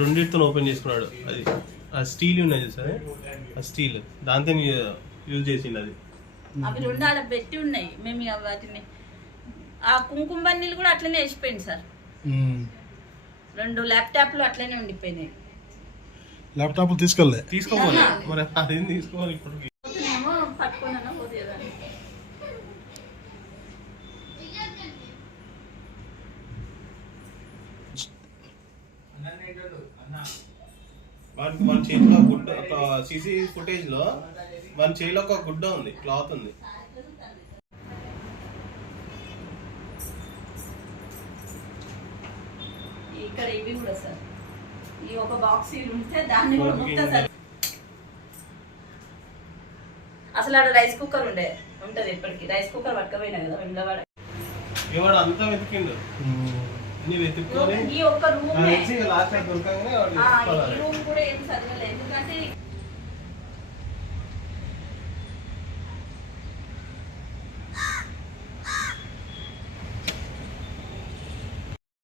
రెండింటితో ఓపెన్ చేసుకున్నాడు. అది ఆ స్టీల్ ఉన్నది సార్, ఆ స్టీల్ దాంతో యూజ్ చేసిండు. అది అవి రెండు ఆడ పెట్టి ఉన్నాయి. మేము ఇక వాటిని ఆ కుంకుమ బన్నీలు కూడా అట్లనే వేసిపోయింది సార్. 2 ల్యాప్టాప్లు అట్లనే ఉండిపోయినాయి. ల్యాప్టాప్ తీసుకోవాలి మరి అదేం తీసుకోవాలి ఇప్పుడు. పట్టుకున్నా పోతేదాన్ని. మన చేతిలో గుడ్డ, సీసీ ఫుటేజ్ లో మన చేతిలో ఒక గుడ్డ ఉంది, క్లాత్ ఉంది. ఇక్కడ ఇవి కూడా సార్, ఈ ఒక బాక్స్ ఉంటే దాన్ని కూడా మొత్తం సార్. అసలు ఆడ రైస్ కుక్కర్ ఉంటది ఎప్పటికి. రైస్ కుక్కర్ పట్టుకపోయినా కదా వెంబడవాడ. ఇవాడు అంతా వెతికిండు, అన్ని వెతుక్కొని ఈ ఒక్క రూమ్ లాస్ట్ దొరకగానే రూమ్ కూడా ఏం చదవలేదు. ఎందుకంటే